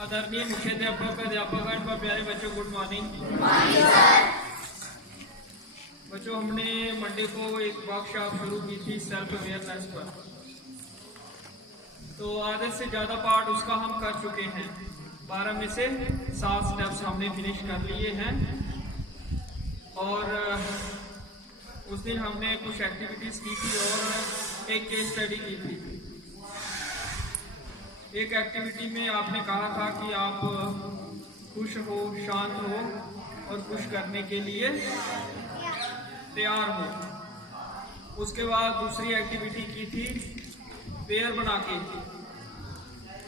आदरणीय मुख्याध्यापक, अध्यापकगण व प्यारे बच्चों, गुड मॉर्निंग। बच्चों, हमने मंडे को एक वर्कशॉप शुरू की थी सेल्फ अवेयरनेस पर। तो आधे से ज़्यादा पार्ट उसका हम कर चुके हैं। 12 में से 7 स्टेप्स हमने फिनिश कर लिए हैं। और उस दिन हमने कुछ एक्टिविटीज़ की थी और एक केस स्टडी की थी। एक एक्टिविटी में आपने कहा था कि आप खुश हो, शांत हो और खुश करने के लिए तैयार हो। उसके बाद दूसरी एक्टिविटी की थी पेयर बना के,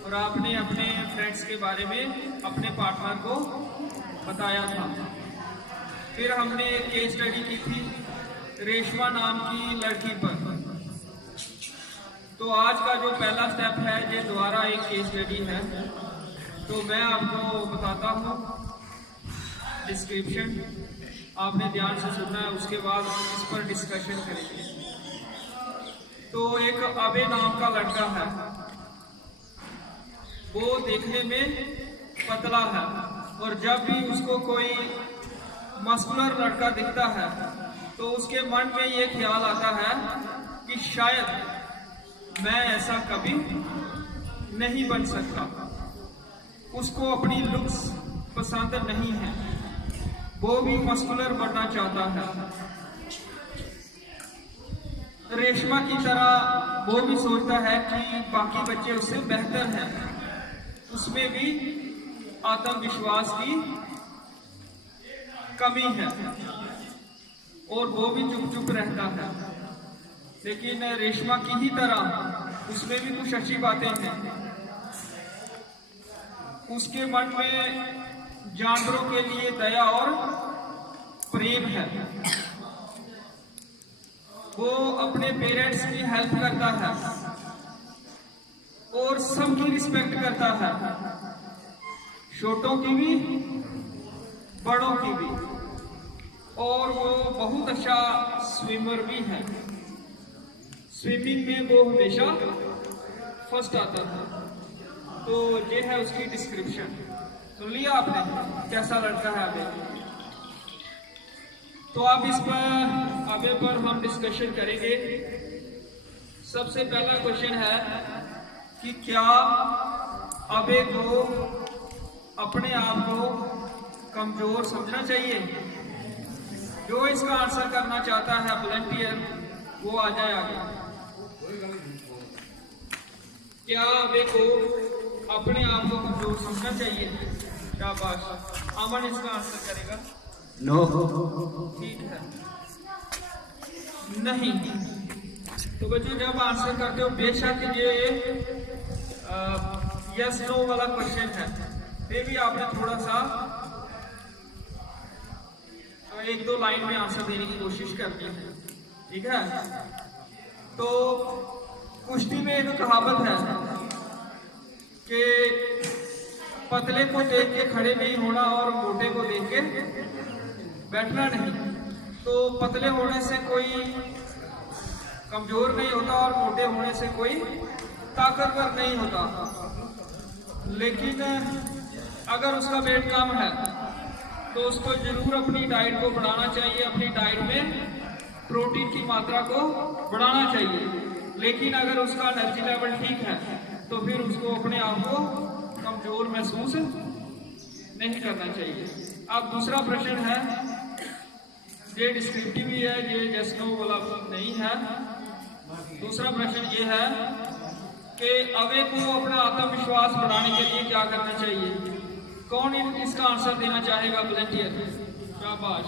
और आपने अपने फ्रेंड्स के बारे में अपने पार्टनर को बताया था। फिर हमने एक केस स्टडी की थी रेशमा नाम की लड़की पर। तो आज का जो पहला स्टेप है ये दोबारा एक केस स्टडी है। तो मैं आपको बताता हूँ डिस्क्रिप्शन, आपने ध्यान से सुनना है, उसके बाद इस पर डिस्कशन करेंगे। तो एक अबे नाम का लड़का है, वो देखने में पतला है, और जब भी उसको कोई मस्कुलर लड़का दिखता है तो उसके मन में ये ख्याल आता है कि शायद मैं ऐसा कभी नहीं बन सकता। उसको अपनी लुक्स पसंद नहीं है, वो भी मस्कुलर बनना चाहता है। रेशमा की तरह वो भी सोचता है कि बाकी बच्चे उससे बेहतर हैं। उसमें भी आत्मविश्वास की कमी है और वो भी चुप चुप रहता है। लेकिन रेशमा की ही तरह उसमें भी कुछ अच्छी बातें हैं। उसके मन में जानवरों के लिए दया और प्रेम है। वो अपने पेरेंट्स की हेल्प करता है और सबकी रिस्पेक्ट करता है, छोटों की भी बड़ों की भी। और वो बहुत अच्छा स्विमर भी है। स्विमिंग में वो हमेशा फर्स्ट आता था। तो ये है उसकी डिस्क्रिप्शन। सुन लिया आपने कैसा लड़का है अबे? तो अब इस पर अबे पर हम डिस्कशन करेंगे। सबसे पहला क्वेश्चन है कि क्या अबे को अपने आप को कमजोर समझना चाहिए? जो इसका आंसर करना चाहता है वॉलंटियर, वो आ जाए आगे। क्या अबे को अपने आप को कमजोर समझना चाहिए? शाबाश। अमन इसका आंसर करेगा। नो। ठीक है, नहीं। तो बच्चों, जब आंसर करते हो बेशक ये यस नो वाला क्वेश्चन है, फिर भी आपने थोड़ा सा एक दो लाइन में आंसर देने की कोशिश करनी है, ठीक है? तो कुश्ती में एक कहावत है कि पतले को देख के खड़े नहीं होना और मोटे को देख के बैठना नहीं। तो पतले होने से कोई कमजोर नहीं होता और मोटे होने से कोई ताकतवर नहीं होता। लेकिन अगर उसका वेट कम है तो उसको जरूर अपनी डाइट को बढ़ाना चाहिए, अपनी डाइट में प्रोटीन की मात्रा को बढ़ाना चाहिए। लेकिन अगर उसका एनर्जी लेवल ठीक है तो फिर उसको अपने आप को कमजोर महसूस नहीं करना चाहिए। अब दूसरा प्रश्न है, ये डिस्क्रिप्टिव ही है, ये जस्ट नो वाला नहीं है। दूसरा प्रश्न ये है कि अबे को अपना आत्मविश्वास बढ़ाने के लिए क्या करना चाहिए? कौन इसका आंसर देना चाहेगा वॉलंटियर? शाबाश।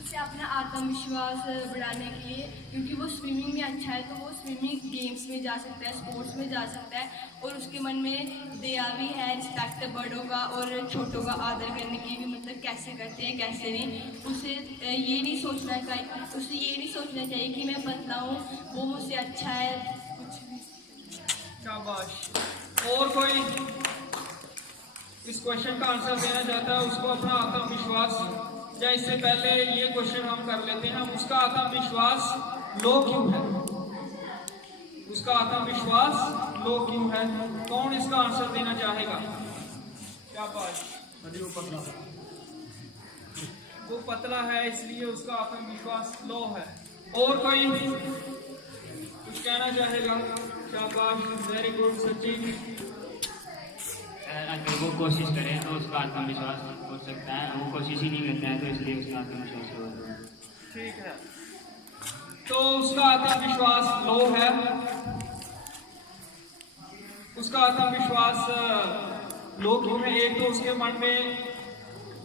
उसे अपना आत्मविश्वास बढ़ाने के लिए, क्योंकि वो स्विमिंग में अच्छा है तो वो स्विमिंग गेम्स में जा सकता है, स्पोर्ट्स में जा सकता है। और उसके मन में दया भी है, रिस्पेक्ट बड़ों का और छोटों का आदर करने की भी, मतलब कैसे करते हैं कैसे नहीं। उसे ये नहीं सोचना चाहिए, उसे ये नहीं सोचना चाहिए कि मैं पतला हूँ, वो मुझसे अच्छा है, कुछ भी। शाबाश। और कोई इस क्वेश्चन का आंसर देना चाहता है? उसको अपना आत्मविश्वास, या इससे पहले ये क्वेश्चन हम कर लेते हैं, उसका आत्मविश्वास लो क्यों है? उसका आत्मविश्वास लो क्यों है? कौन इसका आंसर देना चाहेगा? क्या बात? वो पतला है इसलिए उसका आत्मविश्वास लो है। और कोई कुछ कहना चाहेगा? क्या बात, वेरी गुड सचिन। अगर वो कोशिश करे तो उसका आत्मविश्वास हो सकता है, वो कोशिश ही नहीं करता है तो इसलिए उसका आत्मविश्वास होगा। ठीक है, तो उसका आत्मविश्वास लो है, उसका आत्मविश्वास लो क्यों है? एक तो उसके मन में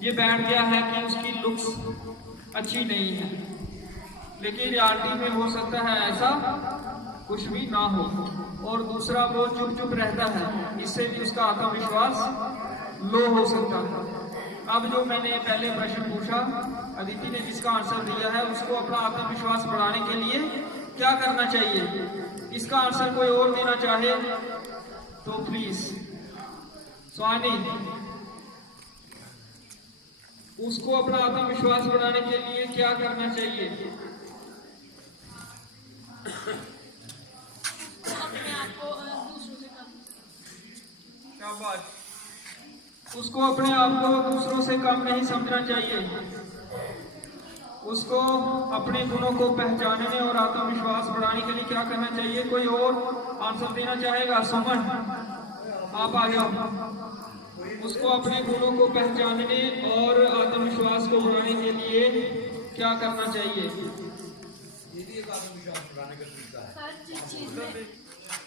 ये बैठ गया है कि उसकी लुक्स अच्छी नहीं है, लेकिन रियलिटी में हो सकता है ऐसा कुछ भी ना हो। और दूसरा, वो चुप चुप रहता है, इससे भी उसका आत्मविश्वास लो हो सकता है। अब जो मैंने पहले प्रश्न पूछा, अदिति ने जिसका आंसर दिया है, उसको अपना आत्मविश्वास बढ़ाने के लिए क्या करना चाहिए? इसका आंसर कोई और देना चाहे तो प्लीज। स्वानी, उसको अपना आत्मविश्वास बढ़ाने के लिए क्या करना चाहिए? अपने आप को दूसरों से कम। क्या बात? उसको अपने आप को दूसरों से कम नहीं समझना चाहिए, उसको अपने गुणों को पहचानने और आत्मविश्वास बढ़ाने के लिए क्या करना चाहिए? कोई और आंसर देना चाहेगा? सुमन, आप आ जाओ। उसको अपने गुणों को पहचानने और आत्मविश्वास को बढ़ाने के लिए क्या करना चाहिए?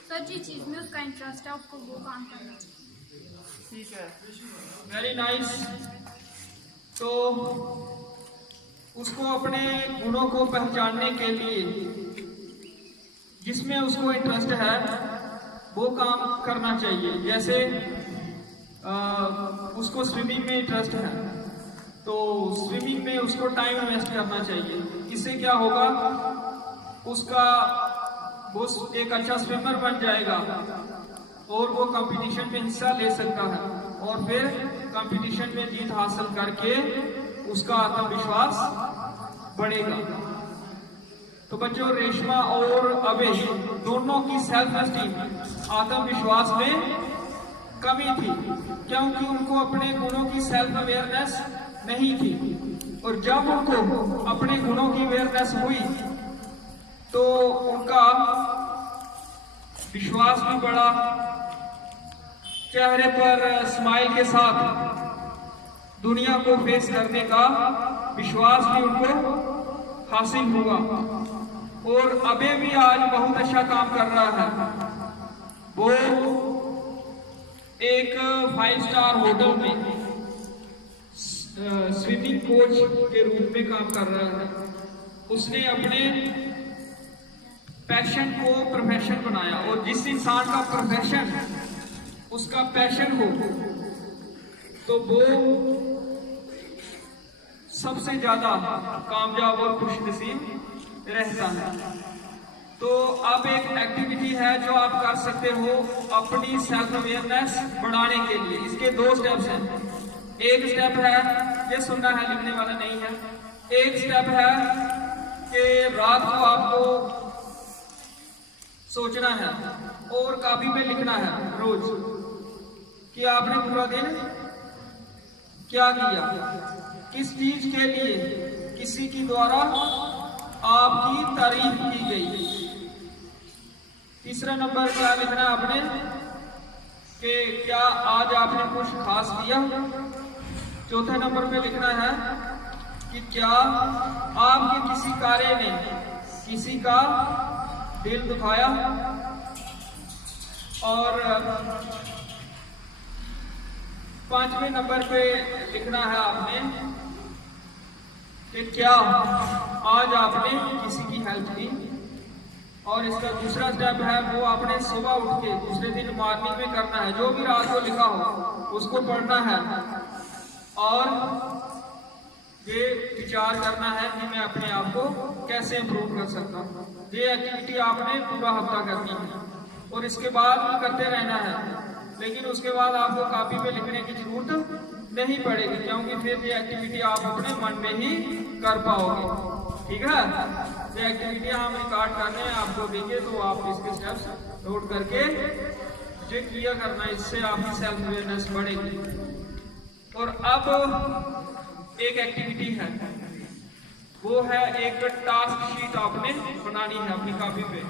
सर जिस चीज में उसका इंटरेस्ट है उसको वो काम करना चाहिए। ठीक है, वेरी नाइस। तो उसको अपने गुणों को पहचानने के लिए जिसमें उसको इंटरेस्ट है वो काम करना चाहिए। जैसे उसको स्विमिंग में इंटरेस्ट है तो स्विमिंग में उसको टाइम इन्वेस्ट करना चाहिए। इससे क्या होगा, उसका वो एक अच्छा स्विमर बन जाएगा और वो कंपटीशन में हिस्सा ले सकता है और फिर कंपटीशन में जीत हासिल करके उसका आत्मविश्वास बढ़ेगा। तो बच्चों, रेशमा और अवेश दोनों की सेल्फ एस्टीम आत्मविश्वास में कमी थी क्योंकि उनको अपने गुणों की सेल्फ अवेयरनेस नहीं थी, और जब उनको अपने गुणों की अवेयरनेस हुई तो उनका विश्वास भी बढ़ा, चेहरे पर स्माइल के साथ दुनिया को फेस करने का विश्वास भी उनको हासिल हुआ। और अबे भी आज बहुत अच्छा काम कर रहा है। वो एक 5 स्टार होटल में स्विमिंग कोच के रूप में काम कर रहा है। उसने अपने पैशन को प्रोफेशन बनाया, और जिस इंसान का प्रोफेशन उसका पैशन हो तो वो सबसे ज्यादा कामयाब और खुशनसीब रहता है। तो अब एक एक्टिविटी है जो आप कर सकते हो अपनी सेल्फ अवेयरनेस बढ़ाने के लिए। इसके 2 स्टेप्स हैं। एक स्टेप है, ये सुनना है, लिखने वाला नहीं है। एक स्टेप है कि रात को आपको सोचना है और कॉपी पे लिखना है रोज कि आपने पूरा दिन क्या किया, किस चीज के लिए किसी की द्वारा आपकी तारीफ की गई। तीसरा नंबर क्या लिखना है आपने कि क्या आज आपने कुछ खास किया। चौथे नंबर पे लिखना है कि क्या आपके किसी कार्य ने किसी का दिल दुखाया। और 5वें नंबर पे लिखना है आपने कि क्या आज आपने किसी की हेल्प की। और इसका दूसरा स्टेप है, वो आपने सुबह उठ के दूसरे दिन मॉर्निंग में करना है। जो भी रात को लिखा हो उसको पढ़ना है और ये विचार करना है कि मैं अपने आप को कैसे इम्प्रूव कर सकता हूँ। ये एक्टिविटी आपने पूरा हफ्ता करनी है और इसके बाद भी करते रहना है, लेकिन उसके बाद आपको कॉपी पे लिखने की जरूरत नहीं पड़ेगी क्योंकि फिर ये एक्टिविटी आप अपने मन में ही कर पाओगे। ठीक है, ये एक्टिविटियां हम रिकॉर्ड कर रहे हैं, आपको देंगे तो आप इसके स्टेप्स नोट करके ये किया करना, इससे आपकी सेल्फ अवेयरनेस बढ़ेगी। और अब एक एक्टिविटी है, वो है एक टास्क शीट आपने बनानी है अपनी कॉपी पे।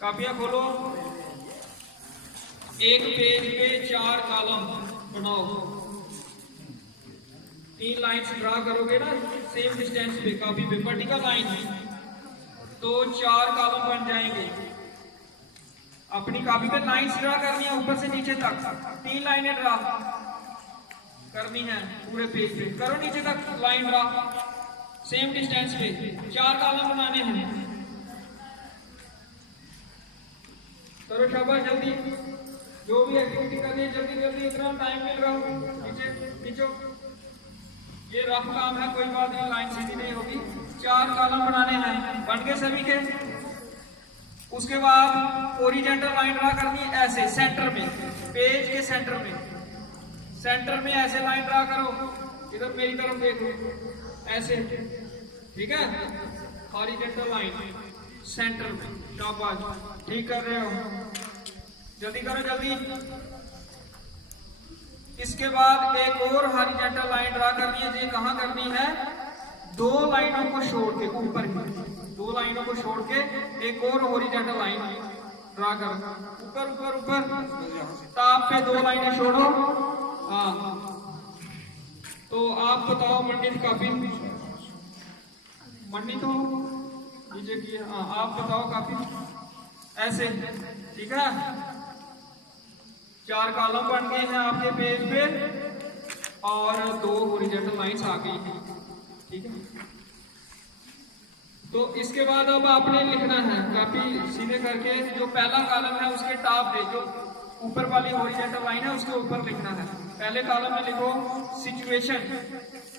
कॉपियां खोलो, एक पेज पे 4 कॉलम बनाओ, 3 लाइन्स ड्रा करोगे ना सेम डिस्टेंस पे कॉपी पे, वर्टिकल लाइन तो 4 कॉलम बन जाएंगे। अपनी कॉपी पे लाइन्स ड्रा करनी है ऊपर से नीचे तक, 3 लाइनें ड्रा करनी है पूरे पेज पे, करो नीचे तक लाइन ड्रा सेम डिस्टेंस पे, 4 कॉलम बनाने हैं। करो शाबाश, जल्दी, जो भी एक्टिविटी करनी है जल्दी जल्दी, इतना टाइम मिल रहा हो, नीचे नीचो, ये रफ काम है, कोई बात नहीं, लाइन सीधी नहीं होगी। 4 कॉलम बनाने हैं, बन गए सभी के। उसके बाद ओरिजेंटल लाइन ड्रा करनी है ऐसे सेंटर में, पेज के सेंटर में ऐसे लाइन ड्रा करो, इधर मेरी तरफ देखो ऐसे, ठीक है, हॉरिजॉन्टल लाइन सेंटर में, शाबाश, ठीक कर रहे हो, जल्दी करो जल्दी। इसके बाद एक और हॉरिजॉन्टल लाइन ड्रा करनी है, ये कहाँ करनी है, 2 लाइनों को छोड़ के, ऊपर ही 2 लाइनों को छोड़ के एक और हॉरिजॉन्टल लाइन ड्रा करो, ऊपर ऊपर ऊपर टॉप पे 2 लाइनें छोड़ो। हाँ, तो आप बताओ मंडित काफी मंडी तो नीचे की है, हाँ आप बताओ काफी ऐसे, ठीक है, 4 कॉलम बन गए हैं आपके पेज पे और 2 हॉरिजॉन्टल लाइंस आ गई हैं, ठीक है। तो इसके बाद अब आपने लिखना है काफी सीधे करके, जो पहला कॉलम है उसके टॉप पे जो ऊपर वाली हॉरिजॉन्टल लाइन है उसके ऊपर लिखना है। पहले कॉलम में लिखो सिचुएशन,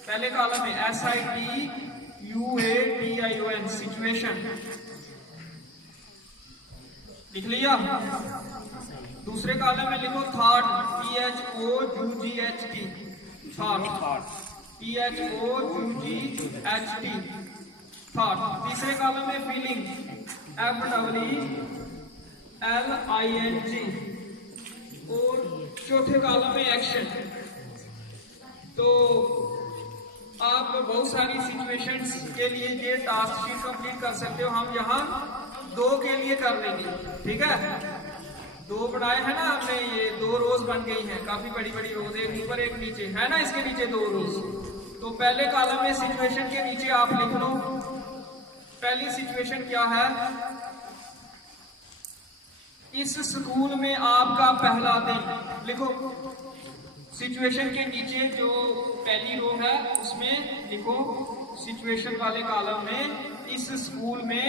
पहले कॉलम में SITUATION सिचुएशन लिख लिया। दूसरे कॉलम में लिखो thought, THOUGHT thought, THOUGHT thought. तीसरे कॉलम में फीलिंग, FEELING। और चौथे कॉलम में एक्शन। तो आप बहुत सारी सिचुएशंस के लिए ये टास्क शीट कंप्लीट कर सकते हो, हम यहाँ 2 के लिए कर लेंगे, ठीक है। 2 बनाए हैं ना हमने, ये 2 रोज बन गई हैं, काफी बड़ी बड़ी रोज, एक ऊपर एक नीचे है ना, इसके नीचे 2 रोज। तो पहले कॉलम में सिचुएशन के नीचे आप लिख लो, पहली सिचुएशन क्या है, इस स्कूल में आपका पहला दिन लिखो। सिचुएशन के नीचे जो पहली रो है उसमें लिखो, सिचुएशन वाले कॉलम में, इस स्कूल में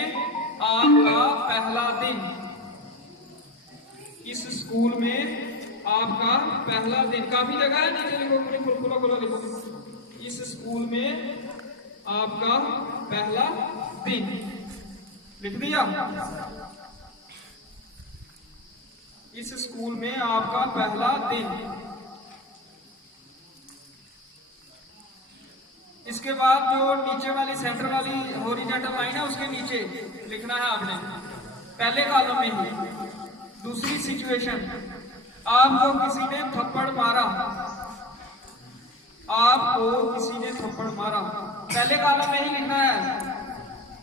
आपका पहला दिन, इस स्कूल में आपका पहला दिन, काफी जगह है, नीचे लिखो, खुला खुला लिखो, इस स्कूल में आपका पहला दिन, लिख दिया। इस स्कूल में आपका पहला दिन। इसके बाद जो नीचे वाली सेंटर वाली हॉरिजॉन्टल लाइन है उसके नीचे लिखना है आपने पहले कॉलम में ही। दूसरी सिचुएशन, आपको किसी ने थप्पड़ मारा, आपको किसी ने थप्पड़ मारा, पहले कॉलम में ही लिखना है।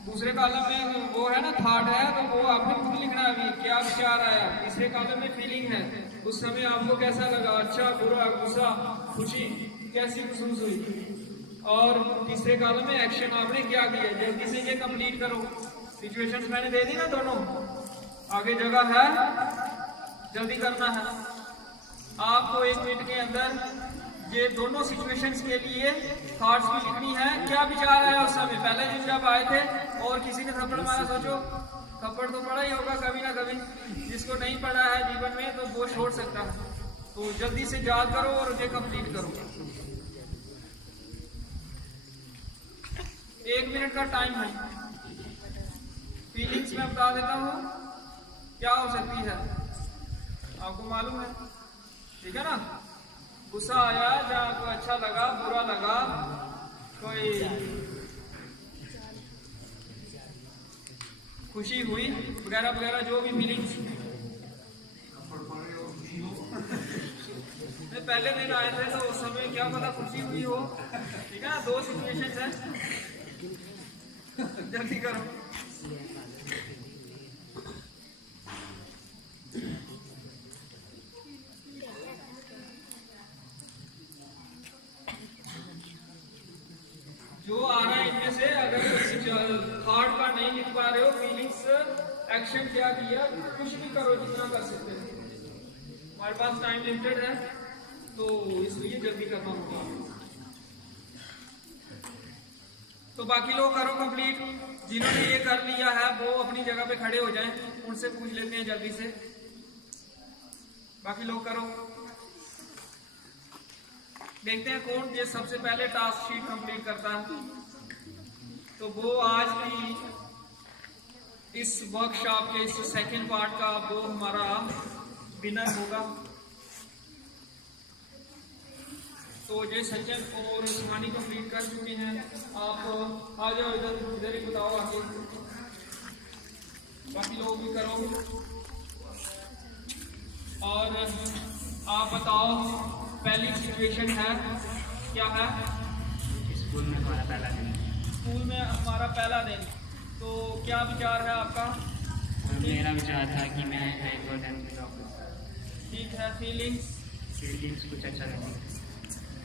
दूसरे कॉलम में वो है ना थॉट है, तो वो आपने खुद लिखना है, अभी क्या विचार आया। तीसरे कॉलम में फीलिंग है, उस समय आपको कैसा लगा, अच्छा बुरा गुस्सा खुशी कैसी महसूस हुई। और तीसरे कॉलम में एक्शन, आपने क्या किया, जल्दी से ये कंप्लीट करो। सिचुएशंस मैंने दे दी ना दोनों, आगे जगह है, जल्दी करना है आपको। 1 मिनट के अंदर ये दोनों सिचुएशंस के लिए थॉट्स भी लिखनी है, क्या विचार आया उस समय, पहले दिन जब आए थे और किसी ने थप्पड़ मारा, सोचो थप्पड़ तो पड़ा ही होगा कभी ना कभी, जिसको नहीं पड़ा है जीवन में तो वो छोड़ सकता है। तो जल्दी से याद करो और ये कंप्लीट करो। 1 मिनट का टाइम है। फीलिंग्स में बता देता हूँ क्या हो सकती है, आपको मालूम है, ठीक है ना। गुस्सा आया, या आपको अच्छा लगा, बुरा लगा, कोई खुशी हुई वगैरह वगैरह जो भी फीलिंग्स। पहले दिन आए थे तो उस समय क्या पता खुशी हुई हो। ठीक है, 2 सिचुएशन है, जल्दी करो। जो आ रहा है इनमें से, अगर हार्ड का नहीं लिख पा रहे हो, फीलिंग्स एक्शन क्या किया, कुछ भी करो जितना कर सकते हो। हमारे पास टाइम लिमिटेड है तो इसलिए जल्दी करना होगा। तो बाकी लोग करो कंप्लीट। जिन्होंने ये कर लिया है वो अपनी जगह पे खड़े हो जाएं, उनसे पूछ लेते हैं जल्दी से। बाकी लोग करो, देखते हैं कौन ये सबसे पहले टास्क शीट कंप्लीट करता है। तो वो आज की इस वर्कशॉप के इस सेकंड पार्ट का वो हमारा विनर होगा। तो ये सचिन और सुहानी कंप्लीट कर चुके हैं। आप आ जाओ इधर, इधर ही बताओ आगे, बाकी लोग भी करो। और आप बताओ पहली सिचुएशन है क्या है? स्कूल में हमारा पहला दिन। स्कूल में हमारा पहला दिन, तो क्या विचार है आपका? मेरा विचार था कि मैं एक और टाइम पे जॉब करूँ। ठीक है, फीलिंग्स कुछ अच्छा करने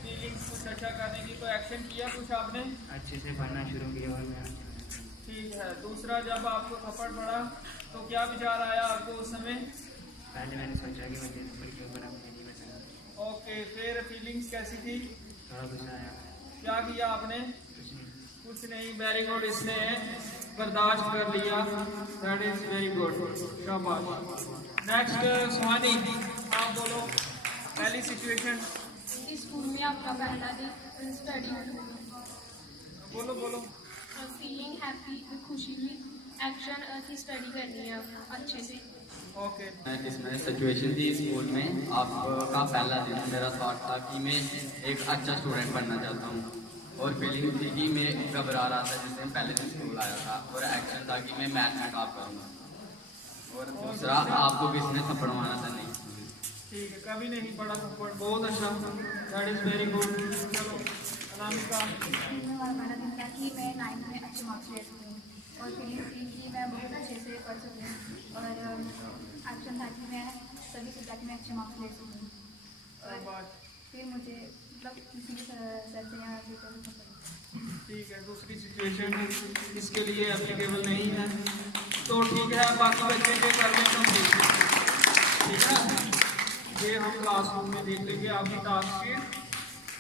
की, कुछ अच्छा करने की। तो एक्शन किया कुछ आपने? अच्छे से पढ़ना शुरू किया। और मैं ठीक है, दूसरा जब आपको थप्पड़ पड़ा तो क्या विचार आया आपको उस समय? पहले मैंने सोचा कि मुझे परीक्षा पर मुझे नहीं बचा। ओके, फिर फीलिंग्स कैसी थी? थोड़ा गुस्सा आया। क्या किया आपने? कुछ नहीं। कुछ नहीं, वेरी गुड। इसने बर्दाश्त कर लिया, दैट इज वेरी गुड, शाबाश। नेक्स्ट सुहानी, आप बोलो पहली सिचुएशन। स्कूल में आपका पहला दिन स्टडी। बोलो बोलो। फीलिंग हैप्पी, खुशी हुई। एक्शन की स्टडी करनी है अच्छे से। ओके, इसमें सिचुएशन थी स्कूल में आपका पहला दिन। मेरा थॉट था कि मैं एक अच्छा स्टूडेंट बनना चाहता हूँ, और फीलिंग थी कि मैं घबरा रहा था जिस दिन पहले दिन स्कूल आया था, और एक्शन था कि मैं मैथ में टॉप करूँगा। और दूसरा, आपको किसने थप्पड़ मारा था? नहीं। ठीक है, कभी नहीं पढ़ा थप्पड़, बहुत अच्छा, दैट इज वेरी गुड। चलो अनामिका। हमारा दिन था कि मैं 9th में अच्छे मार्क्स ले सकूँ, और फीलिंग थी कि मैं बहुत अच्छे से पढ़ सकूँ, और एक्शन था कि मैं सभी सब्जेक्ट में अच्छे मार्क्स ले सकूँ। और फिर मुझे मतलब किसी भी सर से यहाँ ठीक है, दूसरी सिचुएशन इसके लिए एप्लीकेबल नहीं है, तो ठीक है, बाकी बच्चे ये कर लें कंप्लीट। ठीक है, ये हम क्लासरूम में देख लेंगे आपकी टास्क शीट।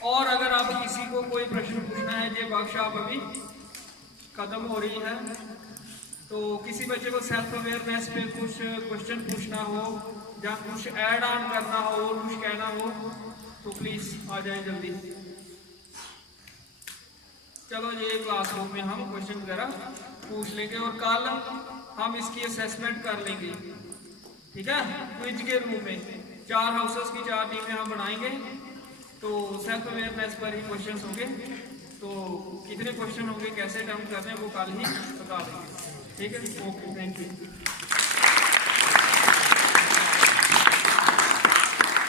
और अगर आप किसी को कोई प्रश्न पूछना है, ये वर्कशॉप अभी खत्म हो रही है, तो किसी बच्चे को सेल्फ अवेयरनेस पे कुछ क्वेश्चन पूछना हो या कुछ ऐड ऑन करना हो, कुछ कहना हो, तो प्लीज आ जाए जल्दी। चलो, ये क्लासरूम में हम क्वेश्चन वगैरह पूछ लेंगे, और कल हम इसकी असेसमेंट कर लेंगे। ठीक है, क्विज के रूप में 4 हाउसेस की 4 टीमें हम बनाएंगे, तो सेल्फ अवेयरनेस पर ही क्वेश्चन होंगे। तो कितने क्वेश्चन होंगे, कैसे अटेम्प्ट करने हैं, वो कल ही बता देंगे। ठीक है, ओके, थैंक यू।